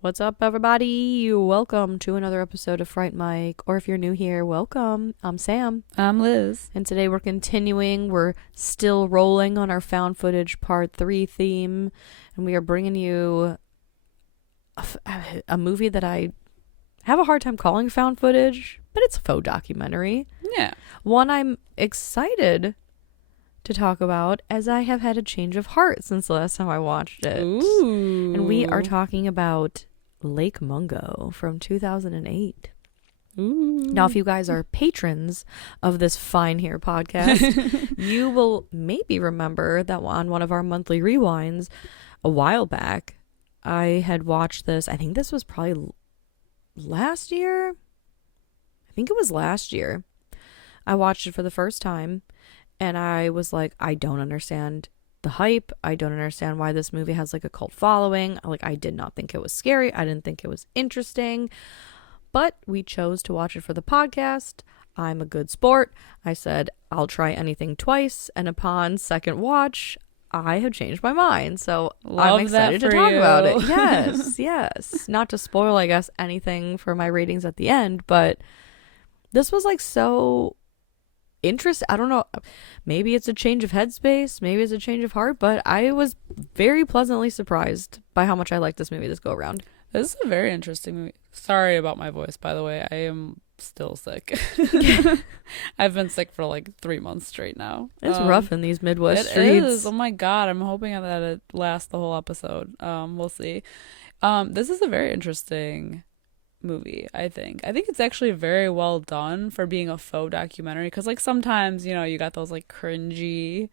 What's up, everybody? Welcome to another episode of Fright Mic, or if you're new here, welcome. I'm Sam. I'm Liz. And today we're continuing. We're still rolling on our found footage part 3 theme, and we are bringing you a movie that I have a hard time calling found footage, but it's a faux documentary. Yeah. One I'm excited to talk about, as I have had a change of heart since the last time I watched it. Ooh. And we are talking about Lake Mungo from 2008. Ooh. Now, if you guys are patrons of this fine here podcast, you will maybe remember that on one of our monthly rewinds a while back, I had watched this. I think this was probably last year. I think it was last year. I watched it for the first time, and I was like, I don't understand the hype. I don't understand why this movie has like a cult following. Like, I did not think it was scary. I didn't think it was interesting, but we chose to watch it for the podcast. I'm a good sport. I said, I'll try anything twice. And upon second watch, I have changed my mind. So I'm excited to talk about it. Yes, yes. Not to spoil, I guess, anything for my ratings at the end, but this was like so interest. I don't know, maybe it's a change of headspace, maybe it's a change of heart, but I was very pleasantly surprised by how much I liked this movie this go around. This is a very interesting movie. Sorry about my voice, by the way. I am still sick. I've been sick for like 3 months straight now. It's rough in these Midwest streets. It is. Oh my god, I'm hoping that it lasts the whole episode. We'll see. This is a very interesting movie. I think it's actually very well done for being a faux documentary, because like sometimes, you know, you got those like cringy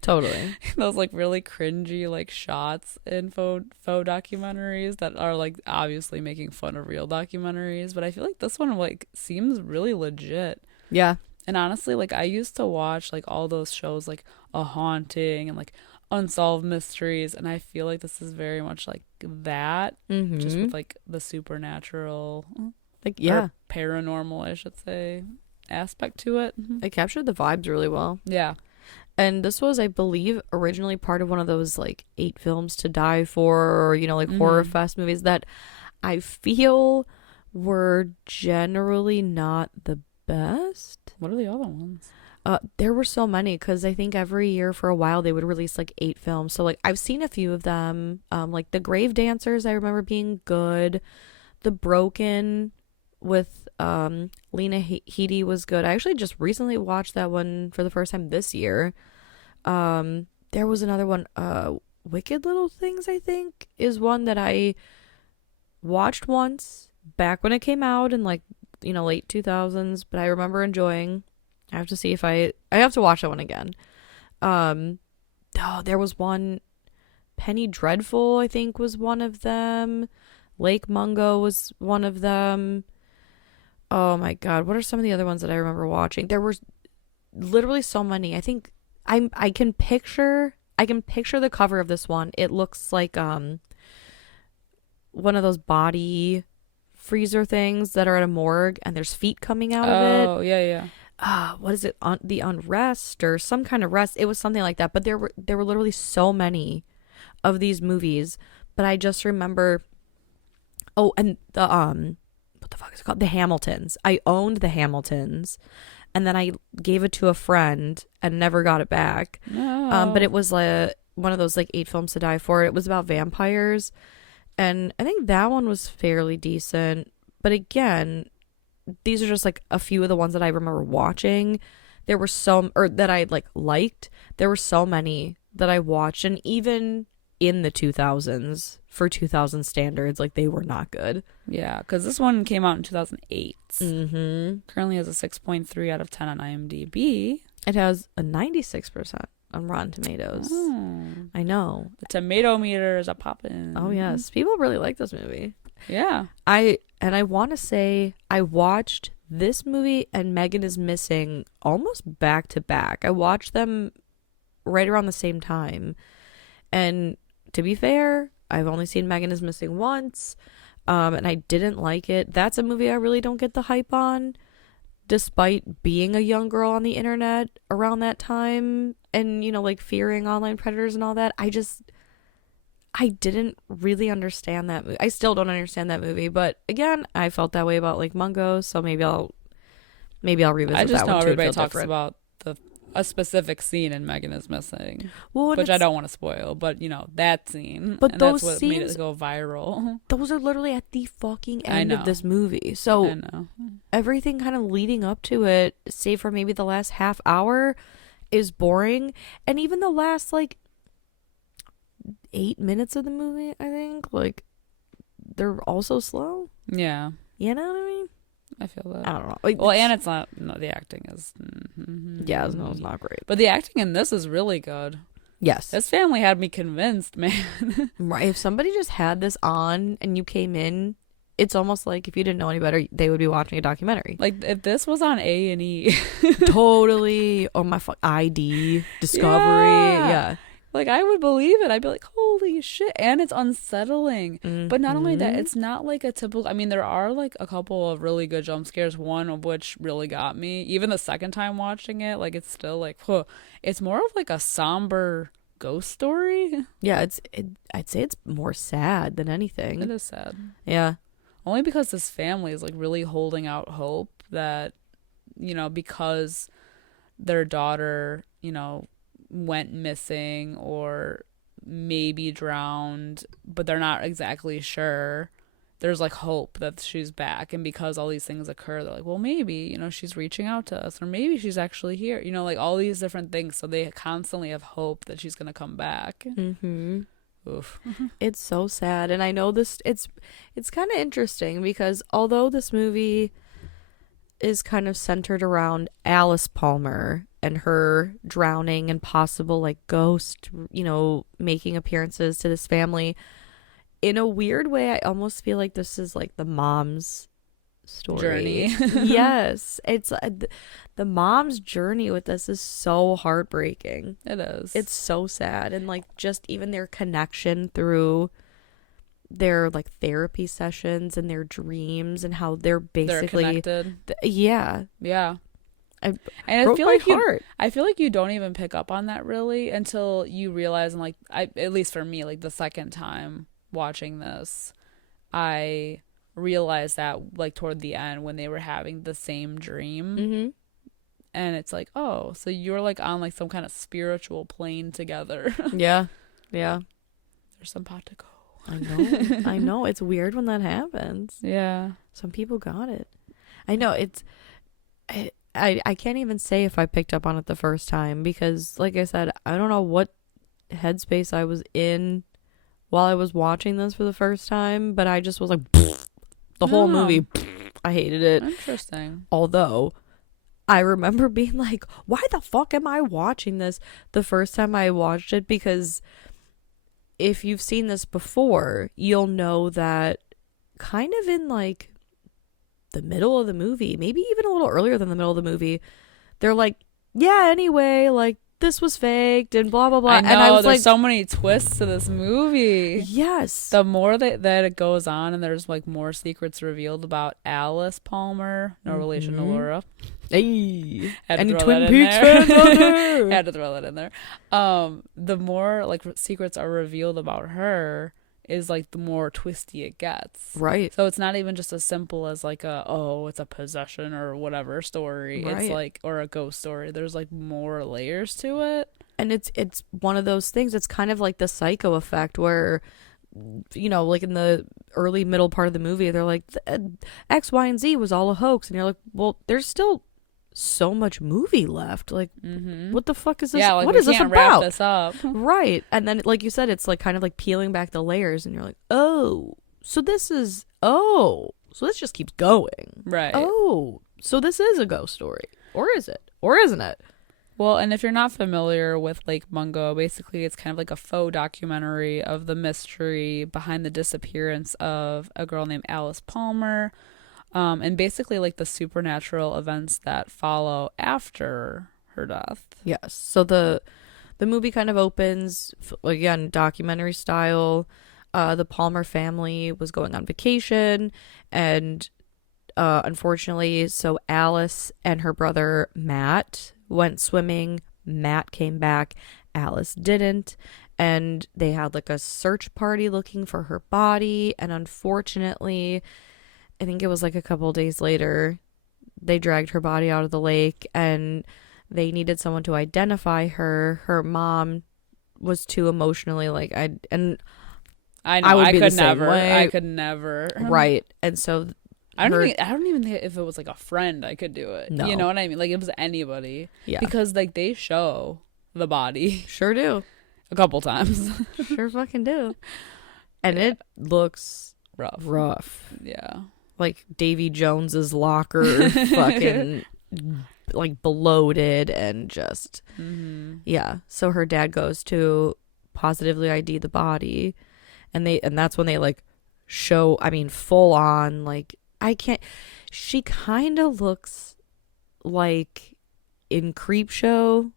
totally those like really cringy like shots in faux documentaries that are like obviously making fun of real documentaries, but I feel like this one like seems really legit. Yeah. And honestly, like I used to watch like all those shows like A Haunting and like Unsolved Mysteries, and I feel like this is very much like that, just with like the supernatural, like, yeah, or paranormal, I should say, aspect to it. It captured the vibes really well. Yeah. And this was, I believe, originally part of one of those like 8 films to die for, or, you know, like horror fest movies that I feel were generally not the best. What are the other ones? There were so many, because I think every year for a while they would release like 8 films. So like I've seen a few of them. Like The Grave Dancers, I remember being good. The Broken with Lena Headey was good. I actually just recently watched that one for the first time this year. There was another one, Wicked Little Things, I think, is one that I watched once back when it came out in like, you know, late 2000s, but I remember enjoying. I have to see if I have to watch that one again. There was one, Penny Dreadful, I think, was one of them. Lake Mungo was one of them. Oh my god, what are some of the other ones that I remember watching? There were literally so many. I think I can picture the cover of this one. It looks like one of those body freezer things that are at a morgue, and there's feet coming out of it. Oh, yeah. What is it? The Unrest or some kind of rest. It was something like that. But there were literally so many of these movies. But I just remember. Oh, and the what the fuck is it called? The Hamiltons. I owned the Hamiltons, and then I gave it to a friend and never got it back. No. But it was like one of those like 8 films to die for. It was about vampires, and I think that one was fairly decent. But again, these are just like a few of the ones that I remember watching. There were that I liked. There were so many that I watched, and even in the 2000s, for 2000 standards, like, they were not good. Yeah, because this one came out in 2008. Currently has a 6.3 out of 10 on IMDb. It has a 96% on Rotten Tomatoes. I know. The tomato meters are popping. Oh yes, people really like this movie. Yeah. I want to say I watched this movie and Megan is Missing almost back to back. I watched them right around the same time. And to be fair, I've only seen Megan is Missing once. And I didn't like it. That's a movie I really don't get the hype on, despite being a young girl on the internet around that time and, you know, like fearing online predators and all that. I didn't really understand that movie. I still don't understand that movie, but again, I felt that way about like Mungo, so maybe I'll revisit that one too. I just know everybody talks different. about a specific scene in Megan is Missing, well, which I don't want to spoil, but you know that scene, but and those that's what made it go viral. Those are literally at the fucking end of this movie, so I know. Everything kind of leading up to it, save for maybe the last half hour, is boring, and even the last like 8 minutes of the movie, I think, like, they're also slow. Yeah. You know what I mean? I feel that. I don't know. Like, well, and it's not, no, the acting is. Yeah, no, it's not great. But the acting in this is really good. Yes. This family had me convinced, man. Right. If somebody just had this on and you came in, it's almost like if you didn't know any better, they would be watching a documentary. Like, if this was on A&E. Totally. Or my ID, Discovery. Yeah. Like, I would believe it. I'd be like, holy shit. And it's unsettling. Mm-hmm. But not only that, it's not like a typical... I mean, there are, like, a couple of really good jump scares, one of which really got me. Even the second time watching it, like, it's still, like, huh. It's more of, like, a somber ghost story. Yeah, I'd say it's more sad than anything. It is sad. Yeah. Only because this family is, like, really holding out hope that, you know, because their daughter, you know, went missing or maybe drowned, but they're not exactly sure. There's like hope that she's back, and because all these things occur, they're like, well, maybe, you know, she's reaching out to us, or maybe she's actually here, you know, like all these different things. So they constantly have hope that she's gonna come back. Oof. It's so sad. And I know this, it's kind of interesting because although this movie is kind of centered around Alice Palmer and her drowning and possible like ghost, you know, making appearances to this family, in a weird way I almost feel like this is like the mom's story. Journey. Yes, it's the mom's journey with this is so heartbreaking. It is. It's so sad. And like just even their connection through their like therapy sessions and their dreams and how they're basically connected. Yeah. And I broke feel my like heart. I feel like you don't even pick up on that really until you realize, and like at least for me, like the second time watching this, I realized that like toward the end when they were having the same dream, and it's like, oh, so you're like on like some kind of spiritual plane together. Yeah. There's some pot to go. I know. It's weird when that happens. Yeah. Some people got it. I know. I can't even say if I picked up on it the first time because, like I said, I don't know what headspace I was in while I was watching this for the first time, but I just was like, the whole movie, I hated it. Interesting. Although, I remember being like, why the fuck am I watching this the first time I watched it? Because if you've seen this before, you'll know that kind of in like the middle of the movie, maybe even a little earlier than the middle of the movie, they're like, yeah, anyway, like this was faked and blah blah blah. I know, and I was there's like, so many twists to this movie. Yes. The more that it goes on, and there's like more secrets revealed about Alice Palmer, no relation to Laura. Hey, Any Twin Peaks fans out there? Had to throw that in there. The more like secrets are revealed about her, is like the more twisty it gets. Right. So it's not even just as simple as like it's a possession or whatever story. Right. It's like, or a ghost story. There's like more layers to it. And it's one of those things. It's kind of like the Psycho effect where, you know, like in the early middle part of the movie, they're like X, Y, and Z was all a hoax, and you're like, well, there's still so much movie left. Like, what the fuck is this? Yeah, like, what we is this can't about? wrap this up. Right. And then, like you said, it's like kind of like peeling back the layers, and you're like, so this just keeps going. Right. Oh, so this is a ghost story, or is it, or isn't it? Well, and if you're not familiar with like Mungo, basically it's kind of like a faux documentary of the mystery behind the disappearance of a girl named Alice Palmer. and basically like the supernatural events that follow after her death. Yes. So the movie kind of opens again documentary style. The Palmer family was going on vacation, and unfortunately, so Alice and her brother Matt went swimming. Matt came back, Alice didn't, and they had like a search party looking for her body, and unfortunately, I think it was like a couple days later, they dragged her body out of the lake, and they needed someone to identify her. Her mom was too emotionally like I know I could never. I could never. Right. And so I don't even think if it was like a friend I could do it. No. You know what I mean? Like it was anybody. Yeah. Because like they show the body Sure do. a couple times. Sure fucking do. And it looks rough. Yeah. Like Davy Jones's locker fucking like bloated and just yeah. So her dad goes to positively ID the body, and that's when they like show, I mean, full on like she kind of looks like in Creepshow,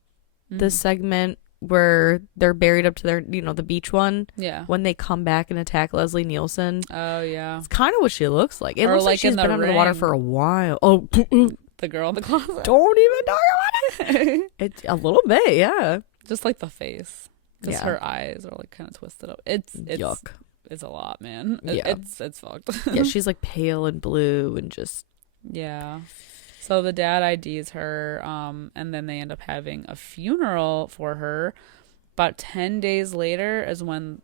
the segment where they're buried up to their, the beach one. Yeah. When they come back and attack Leslie Nielsen. Oh, yeah. It's kind of what she looks like. It or looks like she's been under the water for a while. Oh, the girl in the closet. don't even talk about it. It's a little bit, yeah. Just like the face. Because Yeah. her eyes are like kind of twisted up. It's yuck. It's a lot, man. Yeah. It's fucked. Yeah, she's like pale and blue and just. Yeah. So the dad IDs her, and then they end up having a funeral for her. About 10 days later is when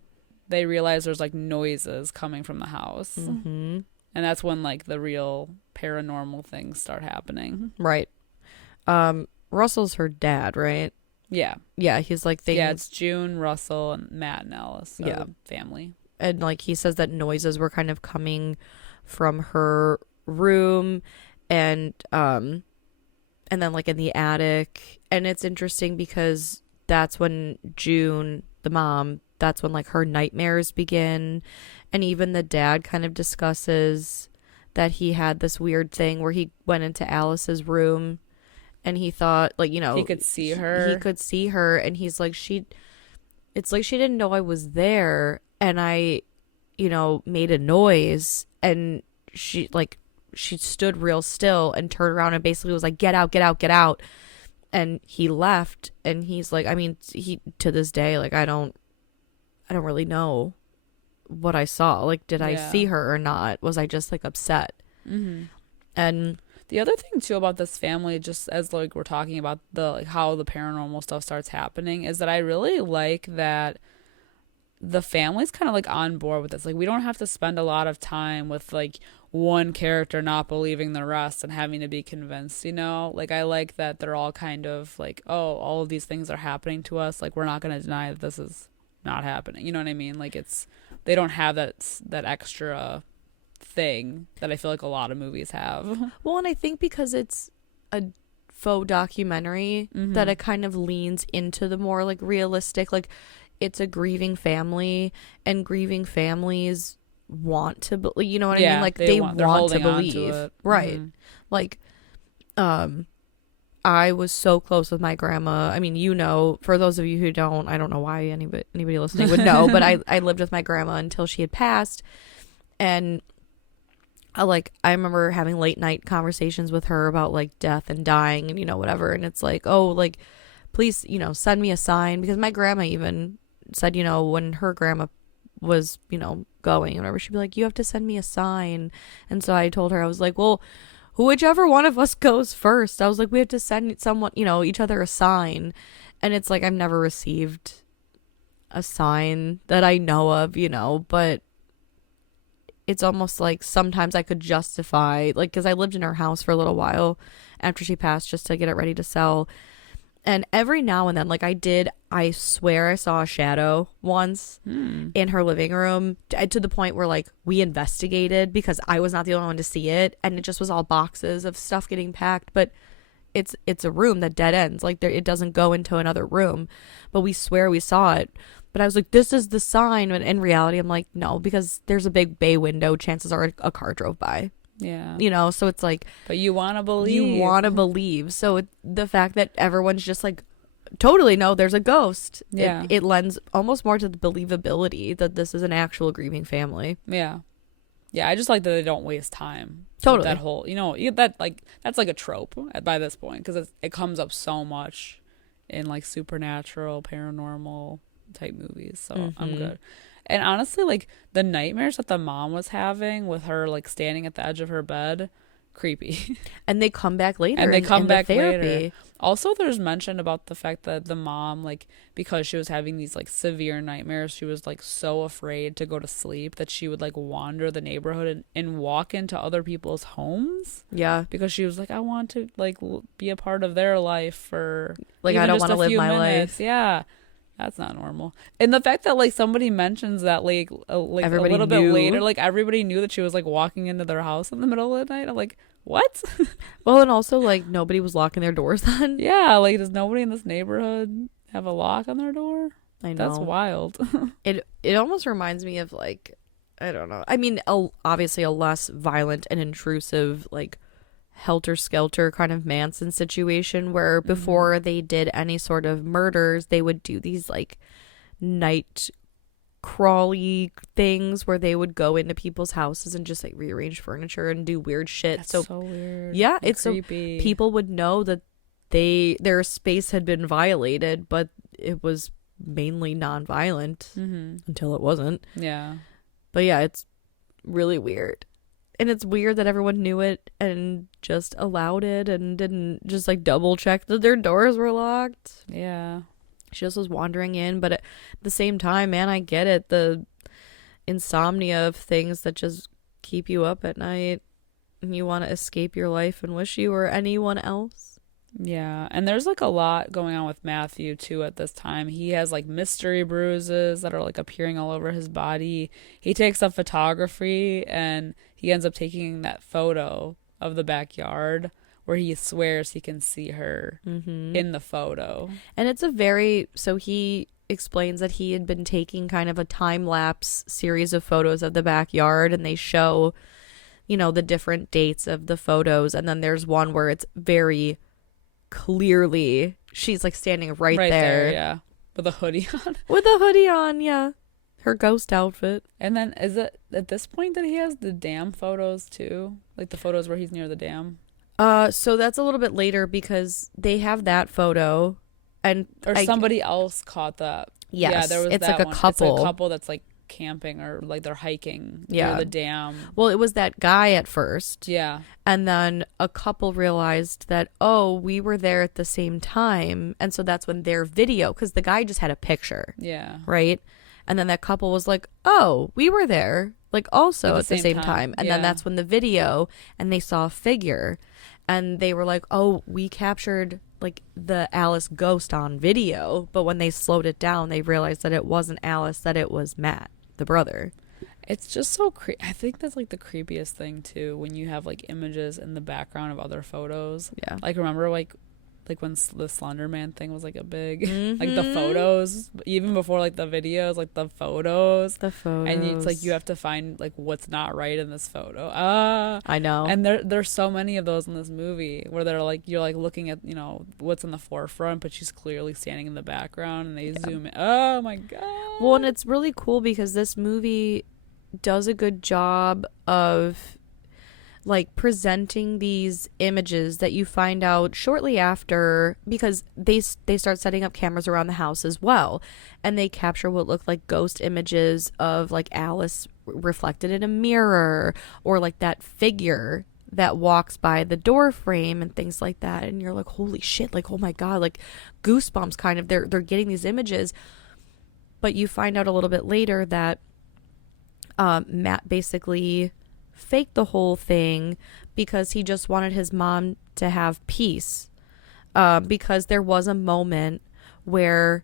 they realize there's like noises coming from the house. Mm-hmm. And that's when like the real paranormal things start happening. Right. Russell's her dad, right? Yeah. Yeah, he's like things. Yeah, it's June, Russell, and Matt and Alice. Yeah. Family. And like he says that noises were kind of coming from her room and then like in the attic. And it's interesting because that's when June, the mom, that's when like her nightmares begin. And even the dad kind of discusses that he had this weird thing where he went into Alice's room and he thought like, he could see her. He could see her, and he's like, it's like she didn't know I was there, and I, made a noise, and she stood real still and turned around and basically was like, get out, get out, get out. And he left, and he's like, I mean, he to this day, like, I don't really know what I saw. Like, did I see her or not? Was I just like upset? Mm-hmm. And the other thing too about this family, just as like we're talking about the like how the paranormal stuff starts happening, is that I really like that the family's kind of like on board with this. Like we don't have to spend a lot of time with like one character not believing the rest and having to be convinced, Like I like that they're all kind of like, oh, all of these things are happening to us. Like we're not going to deny that this is not happening. You know what I mean? Like they don't have that extra thing that I feel like a lot of movies have. Well, and I think because it's a faux documentary that it kind of leans into the more like realistic, like it's a grieving family, and grieving families want to believe, you know what I mean? Like they want to believe. Right. Like I was so close with my grandma. I mean, for those of you who don't, I don't know why anybody listening would know, but I lived with my grandma until she had passed. And I remember having late night conversations with her about like death and dying and, whatever. And it's like, oh, like, please, send me a sign, because my grandma even said, when her grandma was, going or whatever, she'd be like, you have to send me a sign. And so I told her, I was like, well, whichever one of us goes first, I was like, we have to send someone, each other a sign. And it's like, I've never received a sign that I know of, but it's almost like sometimes I could justify, like, because I lived in her house for a little while after she passed just to get it ready to sell. And every now and then, like I swear I saw a shadow once in her living room, to the point where like we investigated because I was not the only one to see it. And it just was all boxes of stuff getting packed. But it's a room that dead ends. Like it doesn't go into another room. But we swear we saw it. But I was like, this is the sign. And in reality, I'm like, no, because there's a big bay window. Chances are a car drove by. Yeah. You know, so it's like, but you want to believe. So the fact that everyone's just like, totally, no, there's a ghost. Yeah. It lends almost more to the believability that this is an actual grieving family. Yeah. Yeah, I just like that they don't waste time. Totally. That whole, that's like a trope by this point, because it comes up so much in like supernatural, paranormal type movies. So I'm good. And honestly, like the nightmares that the mom was having with her like standing at the edge of her bed, creepy. And they come back later. And they come back therapy. later. Also, there's mention about the fact that the mom, like, because she was having these like severe nightmares, she was like so afraid to go to sleep that she would like wander the neighborhood and walk into other people's homes. Yeah. Because she was like, I want to like be a part of their life for like, I don't want to live my life. Yeah. That's not normal. And the fact that like somebody mentions that like everybody a little knew. bit later, like everybody knew that she was like walking into their house in the middle of the night. I'm like, what? Well, and also like nobody was locking their doors then. Yeah, like does nobody in this neighborhood have a lock on their door? I know. That's wild. It almost reminds me of like, I don't know. I mean, obviously a less violent and intrusive like helter-skelter kind of Manson situation where before they did any sort of murders, they would do these like night crawly things where they would go into people's houses and just like rearrange furniture and do weird shit. That's so weird. Yeah, and it's creepy. So people would know that their space had been violated, but it was mainly non-violent until it wasn't. Yeah. But yeah, it's really weird. And it's weird that everyone knew it and just allowed it and didn't just like double check that their doors were locked. Yeah. She just was wandering in. But at the same time, man, I get it. The insomnia of things that just keep you up at night and you want to escape your life and wish you were anyone else. Yeah, and there's like a lot going on with Matthew too at this time. He has like mystery bruises that are like appearing all over his body. He takes up photography and he ends up taking that photo of the backyard where he swears he can see her in the photo. And it's so he explains that he had been taking kind of a time-lapse series of photos of the backyard, and they show, the different dates of the photos, and then there's one where it's very clearly she's like standing right there, yeah, with a hoodie on, yeah, her ghost outfit. And then is it at this point that he has the dam photos too, like the photos where he's near the dam? So that's a little bit later because they have that photo, and somebody else caught that. Yes, yeah, there was it's that like one. a couple. It's a couple that's like camping or like they're hiking near the dam. Well, it was that guy at first. Yeah. And then a couple realized that, oh, we were there at the same time. And so that's when their video, because the guy just had a picture. Yeah. Right? And then that couple was like, oh, we were there, like also at the same time. And then that's when the video, and they saw a figure. And they were like, oh, we captured like the Alice ghost on video. But when they slowed it down, they realized that it wasn't Alice, that it was Matt, the brother. It's just so I think that's like the creepiest thing too, when you have like images in the background of other photos. Yeah. Like remember like when the Slender Man thing was like a big like the photos, even before like the videos, like the photos. And it's like you have to find like what's not right in this photo. I know. And there's so many of those in this movie where they're like, you're like looking at, what's in the forefront, but she's clearly standing in the background, and they zoom in. Oh my God. Well, and it's really cool because this movie does a good job of like presenting these images that you find out shortly after, because they start setting up cameras around the house as well, and they capture what look like ghost images of like Alice reflected in a mirror, or like that figure that walks by the door frame and things like that, and you're like, holy shit, like, oh my God, like goosebumps kind of. They're getting these images, but you find out a little bit later that Matt basically faked the whole thing because he just wanted his mom to have peace, because there was a moment where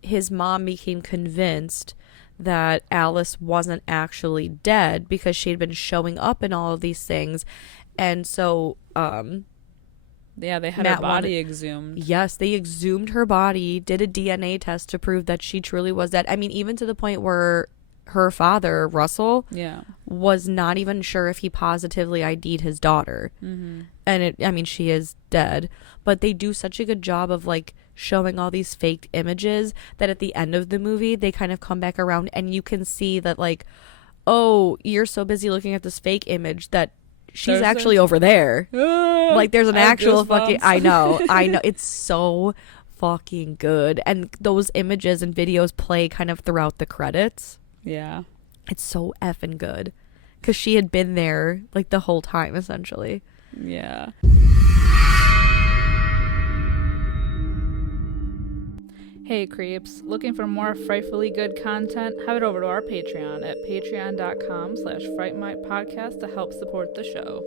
his mom became convinced that Alice wasn't actually dead because she had been showing up in all of these things. And so yeah, they had her body exhumed. Yes, they exhumed her body, did a DNA test to prove that she truly was dead. I mean, even to the point where her father, Russell, Yeah. was not even sure if he positively ID'd his daughter. Mm-hmm. And she is dead, but they do such a good job of like showing all these faked images that at the end of the movie they kind of come back around and you can see that like, oh, you're so busy looking at this fake image that she's actually over there. Like there's an actual fucking I know it's so fucking good, and those images and videos play kind of throughout the credits. Yeah, it's so effing good because she had been there like the whole time essentially. Yeah. Hey creeps, looking for more frightfully good content? Head over to our Patreon at patreon.com/Fright Mic podcast to help support the show.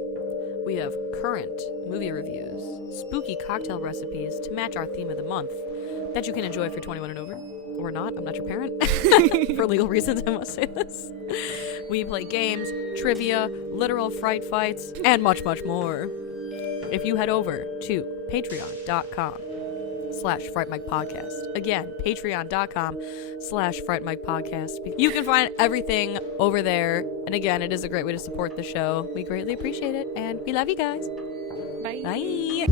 We have current movie reviews, spooky cocktail recipes to match our theme of the month that you can enjoy if you're 21 and over. Or not, I'm not your parent. For legal reasons, I must say this. We play games, trivia, literal fright fights, and much, much more. If you head over to patreon.com/Fright Mic podcast. Again, patreon.com/Fright Mic podcast. You can find everything over there. And again, it is a great way to support the show. We greatly appreciate it. And we love you guys. Bye. Bye.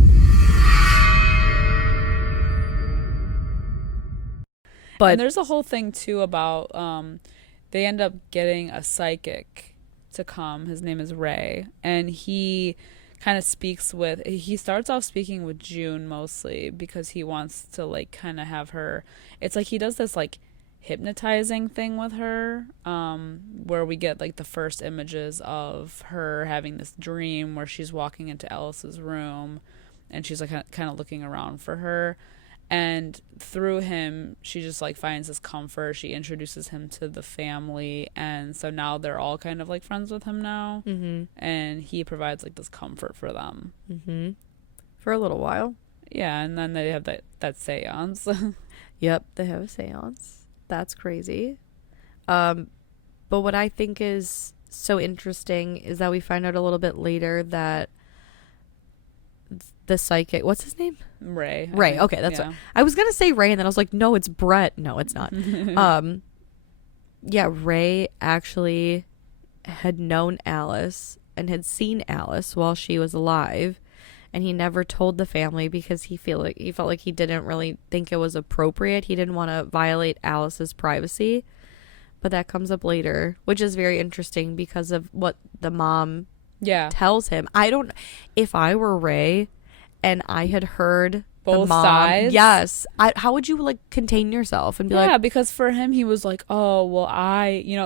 But and there's a whole thing too about they end up getting a psychic to come. His name is Ray, and he kind of he starts off speaking with June mostly because he wants to like kind of have her, it's like he does this like hypnotizing thing with her, where we get like the first images of her having this dream where she's walking into Alice's room and she's like kind of looking around for her. And through him, she just, like, finds this comfort. She introduces him to the family. And so now they're all kind of, like, friends with him now. Mm-hmm. And he provides, like, this comfort for them. Mm-hmm. For a little while. Yeah, and then they have that seance. Yep, they have a seance. That's crazy. But what I think is so interesting is that we find out a little bit later that the psychic, what's his name? Ray. Okay, that's what I was gonna say. Ray, and then I was like, no, it's Brett. No, it's not. Yeah, Ray actually had known Alice and had seen Alice while she was alive, and he never told the family because he felt like he didn't really think it was appropriate. He didn't want to violate Alice's privacy. But that comes up later, which is very interesting because of what the mom tells him. If I were Ray and I had heard both the mom sides, yes, how would you like contain yourself and be like, because for him he was like, oh well,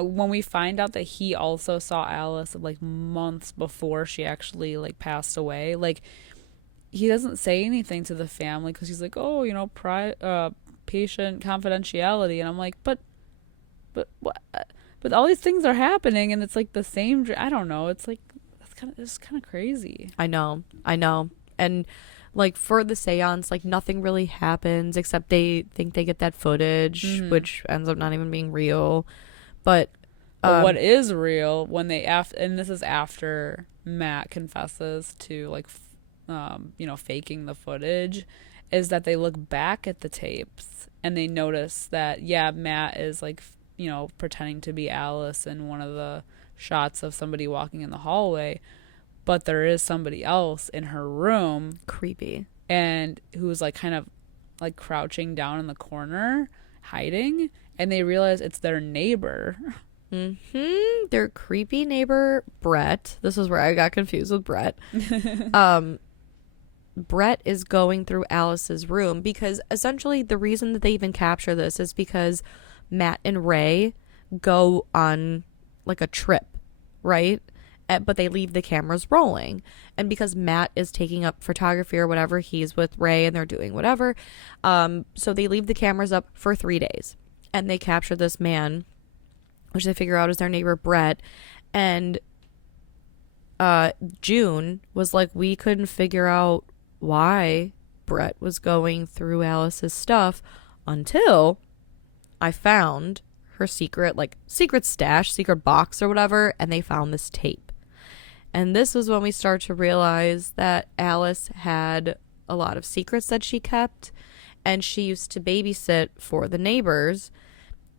when we find out that he also saw Alice like months before she actually like passed away, like he doesn't say anything to the family because he's like, oh, patient confidentiality, and I'm like, but what, but all these things are happening and it's like the same I don't know, it's like it's kind of crazy. I know. And like for the seance, like nothing really happens except they think they get that footage, which ends up not even being real. But what is real when they and this is after Matt confesses to like faking the footage, is that they look back at the tapes and they notice that Matt is like pretending to be Alice in one of the shots of somebody walking in the hallway, but there is somebody else in her room, creepy, and who's like kind of like crouching down in the corner hiding, and they realize it's their neighbor. Their creepy neighbor Brett. This is where I got confused with Brett. Brett is going through Alice's room because essentially the reason that they even capture this is because Matt and Ray go on like a trip, right? But they leave the cameras rolling. And because Matt is taking up photography or whatever, he's with Ray and they're doing whatever. So they leave the cameras up for 3 days. And they capture this man, which they figure out is their neighbor Brett. And June was like, we couldn't figure out why Brett was going through Alice's stuff until I found her secret stash, secret box or whatever, and they found this tape. And this was when we start to realize that Alice had a lot of secrets that she kept, and she used to babysit for the neighbors.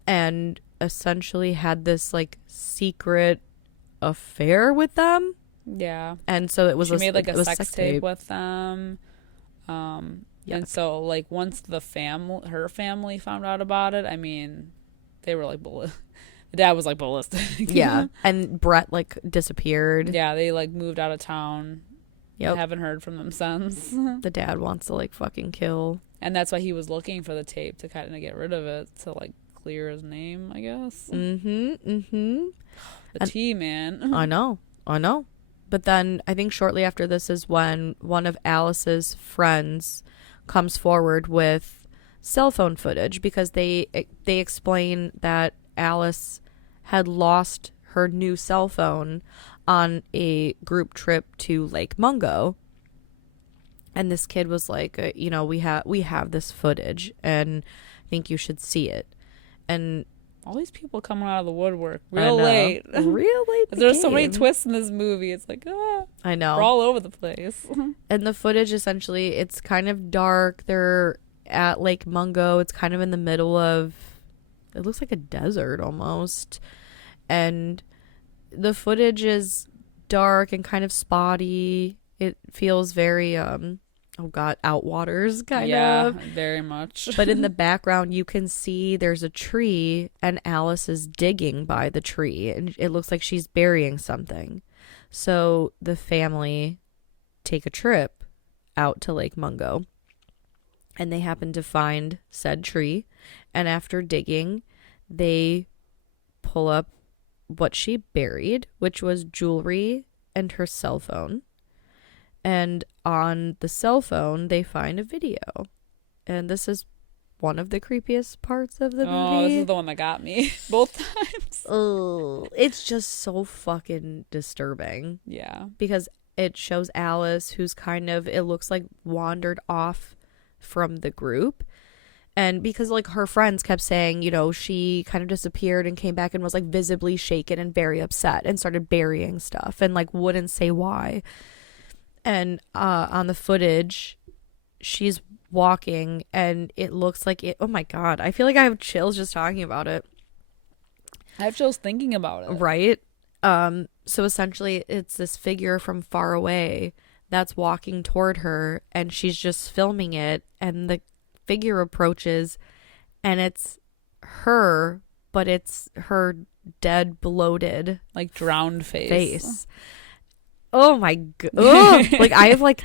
And essentially had this like secret affair with them. Yeah. And so it was she made like a sex tape with them. Yeah. And so like once her family found out about it, I mean, they were like the dad was like ballistic. Yeah. And Brett like disappeared. Yeah, they like moved out of town. Yep. Haven't heard from them since. The dad wants to like fucking kill. And that's why he was looking for the tape, to kind of get rid of it, to like clear his name, I guess. The tea, man. I know. But then I think shortly after this is when one of Alice's friends comes forward with cell phone footage, because they explain that Alice had lost her new cell phone on a group trip to Lake Mungo. And this kid was like, we have this footage and I think you should see it. And all these people coming out of the woodwork real late. Real late. There's so many twists in this movie. It's like, I know. We're all over the place. And the footage, essentially, it's kind of dark. They're at Lake Mungo. It's kind of in the middle of, it looks like a desert almost. And the footage is dark and kind of spotty. It feels very, Outwaters kind of. Yeah, very much. But in the background, you can see there's a tree and Alice is digging by the tree. And it looks like she's burying something. So the family take a trip out to Lake Mungo. And they happen to find said tree. And after digging, they pull up what she buried, which was jewelry and her cell phone. And on the cell phone, they find a video. And this is one of the creepiest parts of the movie. Oh, this is the one that got me both times. Oh, it's just so fucking disturbing. Yeah. Because it shows Alice, who's kind of, it looks like, wandered off from the group. And because, like, her friends kept saying, she kind of disappeared and came back and was, like, visibly shaken and very upset and started burying stuff and, like, wouldn't say why. And on the footage, she's walking and it looks like it. Oh my God. I feel like I have chills just talking about it. I have chills thinking about it. Right. So essentially it's this figure from far away that's walking toward her and she's just filming it. And the figure approaches and it's her, but it's her dead, bloated, like drowned face. Oh my God. Like I have like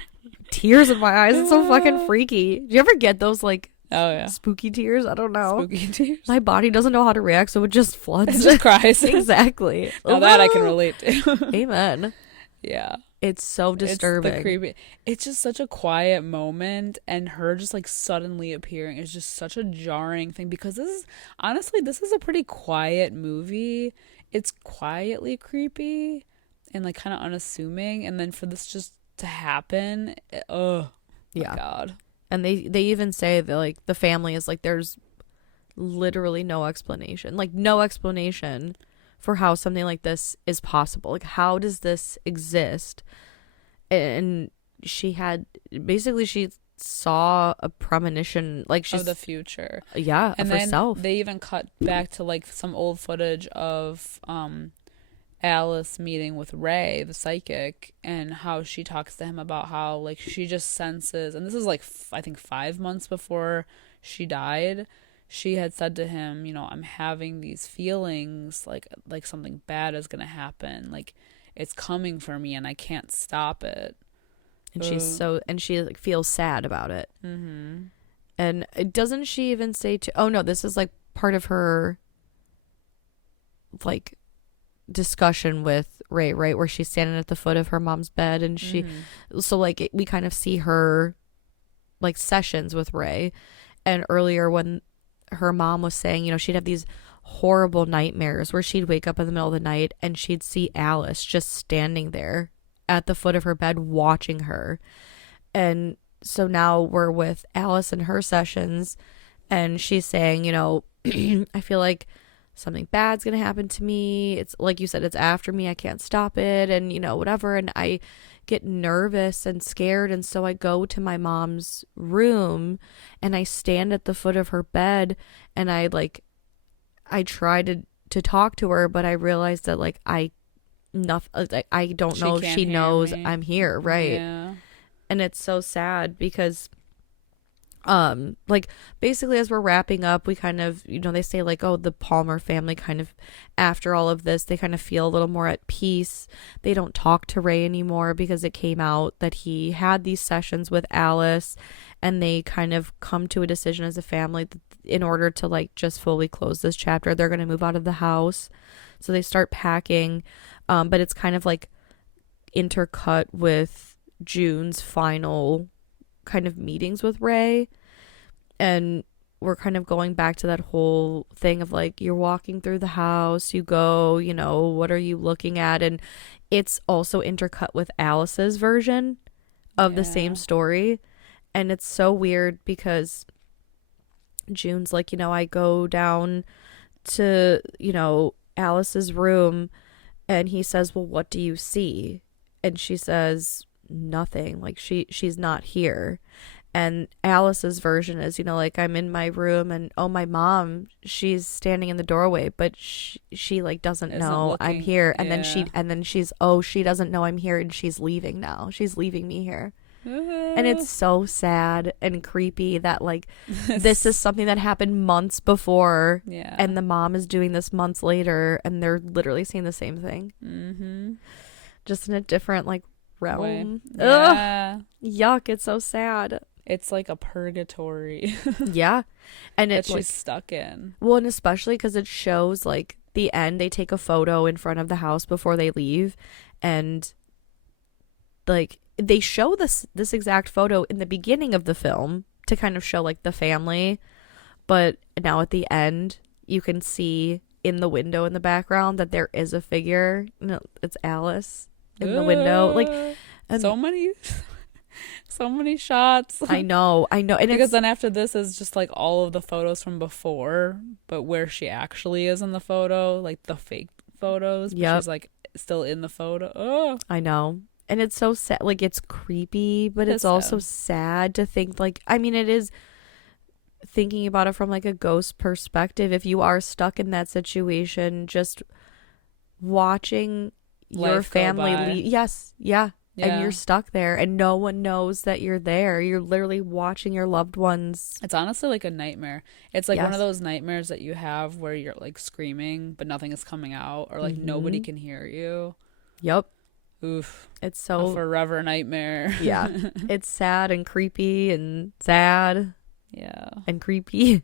tears in my eyes. It's so fucking freaky. Do you ever get those like spooky tears? I don't know. Spooky tears. My body doesn't know how to react, so it just floods. It just cries. Exactly. Now that I can relate to. Amen. Yeah. It's so disturbing. It's the creepy. It's just such a quiet moment, and her just like suddenly appearing is just such a jarring thing, because this is a pretty quiet movie. It's quietly creepy and like kind of unassuming, and then for this just to happen, my God. And they even say that like the family is like, there's literally no explanation for how something like this is possible. Like, how does this exist? And she saw a premonition, like she's of the future, and of then herself. They even cut back to like some old footage of Alice meeting with Ray, the psychic, and how she talks to him about how like she just senses, and this is like I think 5 months before she died, she had said to him, I'm having these feelings like something bad is gonna happen, like it's coming for me and I can't stop it. And she like feels sad about it. Mm-hmm. And doesn't she even say this is like part of her like discussion with Ray, right, where she's standing at the foot of her mom's bed, and so like we kind of see her like sessions with Ray. And earlier when her mom was saying, she'd have these horrible nightmares where she'd wake up in the middle of the night and she'd see Alice just standing there at the foot of her bed watching her. And so now we're with Alice in her sessions, and she's saying, I feel like something bad's gonna happen to me. It's like you said, it's after me. I can't stop it, and whatever. And I get nervous and scared, and so I go to my mom's room and I stand at the foot of her bed, and I I tried to talk to her, but I realized that like I don't know if she knows I'm here, right? Yeah. And it's so sad because like basically as we're wrapping up, we kind of, they say like, oh, the Palmer family kind of, after all of this, they kind of feel a little more at peace. They don't talk to Ray anymore because it came out that he had these sessions with Alice, and they kind of come to a decision as a family that in order to like just fully close this chapter, they're going to move out of the house. So they start packing, but it's kind of like intercut with June's final kind of meetings with Ray, and we're kind of going back to that whole thing of like, you're walking through the house, you go, what are you looking at? And it's also intercut with Alice's version of the same story, and it's so weird because June's like, I go down to Alice's room, and he says, well, what do you see? And she says nothing, like she's not here. And Alice's version is, like, I'm in my room, and oh, my mom, she's standing in the doorway, but she like doesn't know I'm here. And then she's she doesn't know I'm here, and she's leaving now. She's leaving me here. And it's so sad and creepy that like this is something that happened months before, and the mom is doing this months later, and they're literally seeing the same thing, just in a different like realm. Ugh, yuck! It's so sad. It's like a purgatory. Yeah, and it's she's stuck in. Well, and especially because it shows like the end. They take a photo in front of the house before they leave, and like they show this exact photo in the beginning of the film to kind of show like the family, but now at the end you can see in the window in the background that there is a figure. It's Alice in the window, like, and so many shots. I know, and because then after this is just like all of the photos from before, but where she actually is in the photo, like the fake photos, but she's like still in the photo. Oh, I know. And it's so sad, like it's creepy, but it's also sad to think like, I mean, it is thinking about it from like a ghost perspective. If you are stuck in that situation, just watching your family leave. Yes. Yeah. And you're stuck there and no one knows that you're there. You're literally watching your loved ones. It's honestly like a nightmare. It's like one of those nightmares that you have where you're like screaming, but nothing is coming out, or like nobody can hear you. Yep. Oof. It's so a forever nightmare. Yeah. It's sad and creepy and sad. Yeah. And creepy.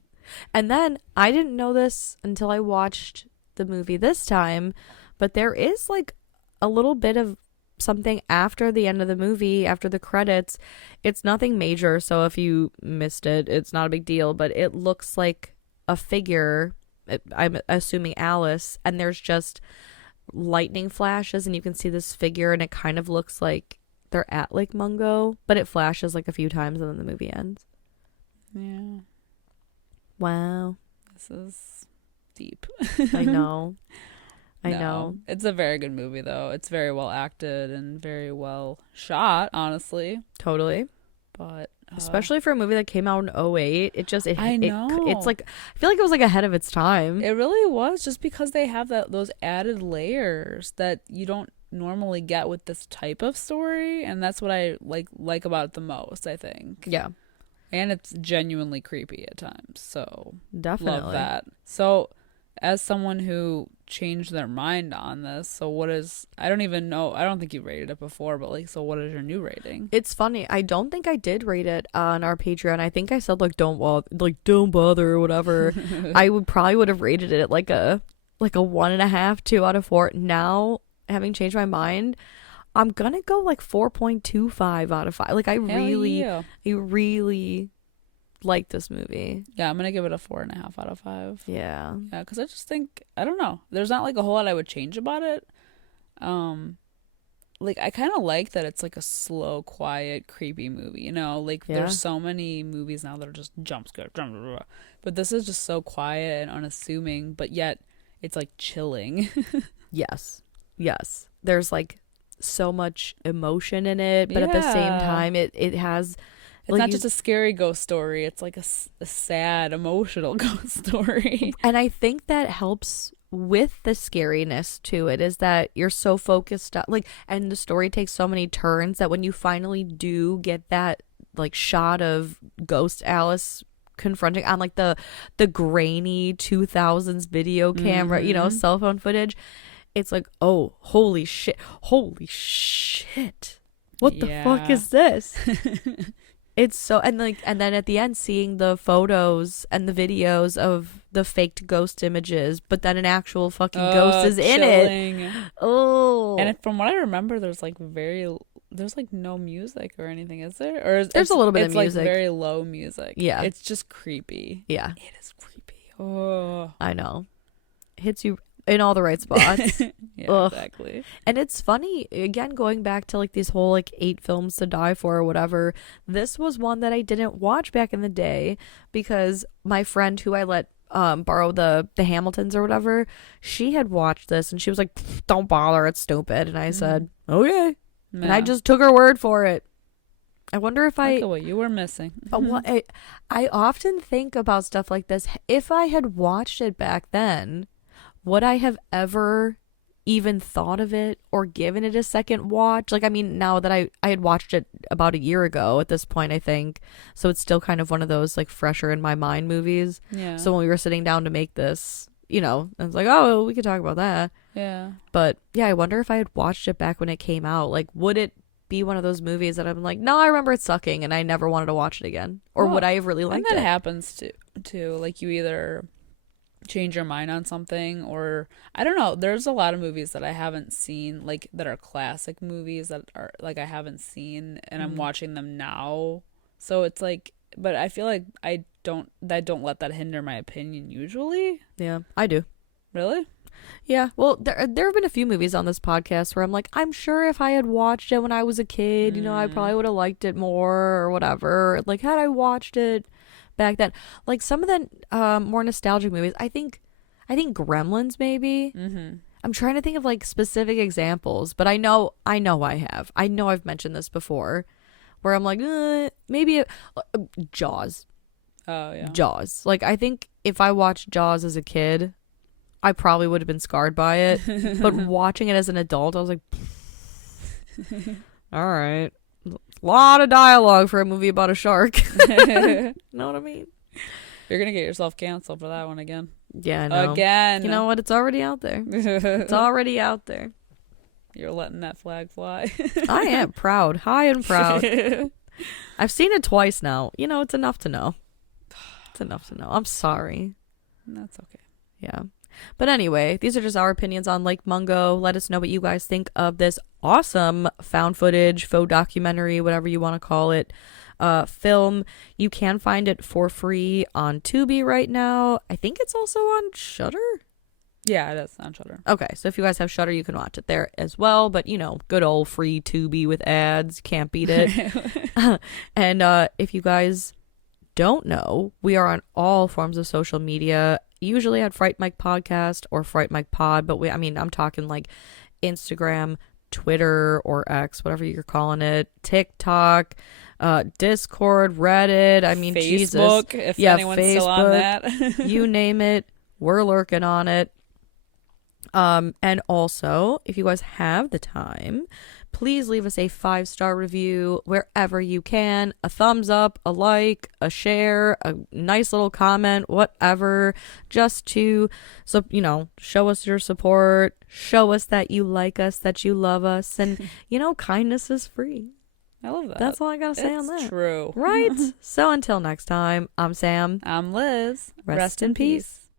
And then I didn't know this until I watched the movie this time, but there is like a little bit of something after the end of the movie, after the credits. It's nothing major, so if you missed it, it's not a big deal, but it looks like a figure, I'm assuming Alice, and there's just lightning flashes and you can see this figure, and it kind of looks like they're at Lake Mungo, but it flashes like a few times and then the movie ends. Yeah. Wow. This is deep. I know. I know. It's a very good movie though. It's very well acted and very well shot, honestly. Totally. But especially for a movie that came out in 2008, I know. It's like, I feel like it was like ahead of its time. It really was, just because they have those added layers that you don't normally get with this type of story, and that's what I like about it the most, I think. Yeah. And it's genuinely creepy at times, so definitely love that. So as someone who changed their mind on this, so what is, I don't even know, I don't think you rated it before, but like, so what is your new rating? It's funny, I don't think I did rate it on our Patreon. I think I said like don't bother or whatever. I would have rated it at like a 1.5, 2 out of 4. Now, having changed my mind, I'm gonna go like 4.25 out of 5. Like I really like this movie. Yeah, I'm gonna give it a 4.5 out of 5. Yeah, because I just think, I don't know, there's not like a whole lot I would change about it. Like I kind of like that it's like a slow, quiet, creepy movie, like there's so many movies now that are just jump scare, but this is just so quiet and unassuming, but yet it's like chilling. yes there's like so much emotion in it, but at the same time it has It's not just a scary ghost story. It's like a sad, emotional ghost story. And I think that helps with the scariness to it, is that you're so focused on, like, and the story takes so many turns that when you finally do get that like shot of ghost Alice confronting on like the grainy 2000s video camera, you know, cell phone footage, it's like, oh, holy shit, what the fuck is this? It's so, and then at the end seeing the photos and the videos of the faked ghost images, but then an actual fucking ghost is in it. Oh. And from what I remember, there's like no music or anything, is there? Or there's a little bit of music. It's like very low music. Yeah. It's just creepy. Yeah. It is creepy. Oh. I know. Hits you in all the right spots. Yeah, exactly. And it's funny, again, going back to like these whole like 8 films to die for or whatever, this was one that I didn't watch back in the day because my friend who I let borrow the Hamiltons or whatever, she had watched this and she was like, don't bother, it's stupid. And I said, okay. Yeah. And I just took her word for it. I wonder if Look at what you were missing. Well, I often think about stuff like this. If I had watched it back then, would I have ever even thought of it or given it a second watch? Like, I mean, now that I had watched it about a year ago at this point, I think. So it's still kind of one of those like fresher in my mind movies. Yeah. So when we were sitting down to make this, you know, I was like, oh, we could talk about that. Yeah. But yeah, I wonder if I had watched it back when it came out. Like, would it be one of those movies that I'm like, no, I remember it sucking and I never wanted to watch it again? Or would I have really liked it? And that happens too. Like, you either change your mind on something, or I don't know, there's a lot of movies that I haven't seen, like that are classic movies that are like I haven't seen and I'm watching them now, so it's like, but I feel like I don't let that hinder my opinion usually. Yeah, I do. Really? Yeah, well, there have been a few movies on this podcast where I'm like, I'm sure if I had watched it when I was a kid, you know, I probably would have liked it more or whatever, like had I watched it back then. Like some of the more nostalgic movies, I think Gremlins maybe. I'm trying to think of like specific examples, but I know I've mentioned this before where I'm like, maybe Jaws. Oh yeah, Jaws. Like, I think if I watched Jaws as a kid, I probably would have been scarred by it, but watching it as an adult, I was like, all right, a lot of dialogue for a movie about a shark. Know what I mean? You're gonna get yourself canceled for that one again. Yeah, I know. Again. You know what? It's already out there. It's already out there. You're letting that flag fly. I am proud. High and proud. I've seen it twice now. You know, it's enough to know. It's enough to know. I'm sorry. That's okay. Yeah. But anyway, these are just our opinions on Lake Mungo. Let us know what you guys think of this awesome found footage, faux documentary, whatever you want to call it, film. You can find it for free on Tubi right now. I think it's also on Shudder. Yeah, it is on Shudder. Okay, so if you guys have Shudder, you can watch it there as well. But, you know, good old free Tubi with ads. Can't beat it. And if you guys don't know, we are on all forms of social media, usually at Fright Mic Podcast or Fright Mic Pod. But I'm talking like Instagram, Twitter, or X, whatever you're calling it, TikTok, Discord, Reddit. I mean, Facebook, Jesus. If anyone's still on that. You name it, we're lurking on it. And also, if you guys have the time, please leave us a 5-star review wherever you can. A thumbs up, a like, a share, a nice little comment, whatever, just to, so, you know, show us your support, show us that you like us, that you love us, and, you know, kindness is free. I love that. That's all I gotta say on that. It's true. Right? So until next time, I'm Sam. I'm Liz. Rest in peace.